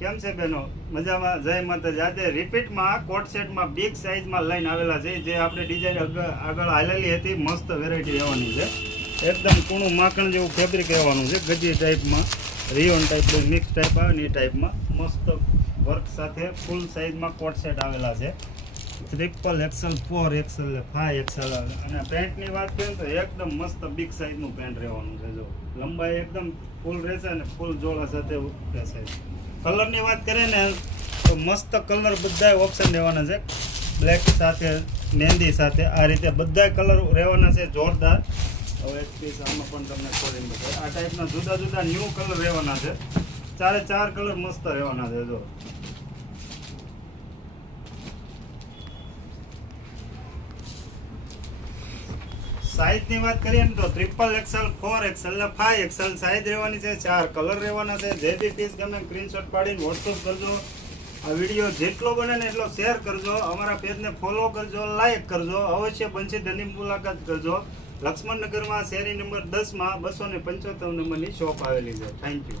કેમ છે બેનો? મજામાં? જય માતાજી. આજે રિપીટમાં કોટ સેટમાં બિગ સાઇઝમાં લઈને આવેલા છે, જે આપણે ડિઝાઇન આગળ હાલેલી હતી. મસ્ત વેરાયટી રહેવાની છે, એકદમ કૂણું માખણ જેવું ફેબ્રિક રહેવાનું છે. ગજી ટાઈપમાં, રિયોન ટાઈપ, મિક્સ ટાઈપ આવે ને એ ટાઈપમાં મસ્ત વર્ક સાથે ફૂલ સાઇઝમાં કોટ સેટ આવેલા છે. XXL, 4XL, 5XL. અને પેન્ટની વાત કરીએ તો એકદમ મસ્ત બિગ સાઇઝનું પેન્ટ રહેવાનું છે. જો લંબાઈ એકદમ ફૂલ રહેશે અને ફૂલ જોડા સાથે રહેશે. કલરની વાત કરીએ ને તો મસ્ત કલર બધા ઓપ્શન રહેવાના છે. બ્લેક સાથે, મહેંદી સાથે, આ રીતે બધા કલર રહેવાના છે જોરદાર. હવે એક પીસ આમાં પણ તમને ખોલીને બતાવે. આ ટાઈપના જુદા જુદા ન્યૂ કલર રહેવાના છે. 4 કલર મસ્ત રહેવાના છે. જો સાઇઝની વાત કરીએ ને તો XXL, 4XL, 5XL સાઇઝ રહેવાની છે. 4 કલર રહેવાના છે. જે બી પીસ ગમે સ્ક્રીનશોટ પાડીને વોટ્સઅપ કરજો. આ વિડીયો જેટલો બને ને એટલો શેર કરજો. અમારા પેજને ફોલો કરજો, લાઈક કરજો. અવશ્ય બંસીધરની મુલાકાત કરજો. લક્ષ્મણનગરમાં શેરી નંબર 10માં 275 નંબરની શોપ આવેલી છે. Thank you.